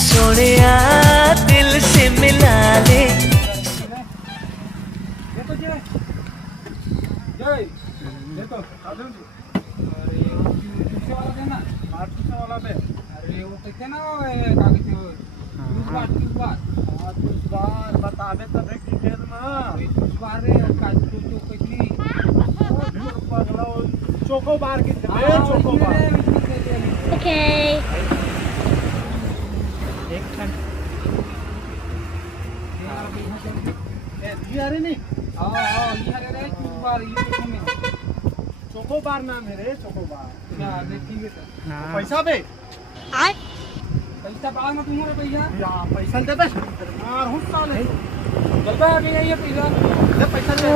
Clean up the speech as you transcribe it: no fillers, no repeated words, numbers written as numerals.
सोनिया दिल से मिला ले। अरे वो कहते ना कागज बार बतावे तबे डिटेल में इस बार रे काज तो कितनी पगला चोको बार की चोको बार। ओके एक ठन ये अरे नहीं हां ये अरे रे चोको बार ये में चोको बार नाम है रे चोको बार। क्या देखिए तो पैसा बे आय पैसा बाद में तुम्हारे भैया या पैसा दे बे मार हूं साले चल बे अभी ये पैसा दे पैसा दे।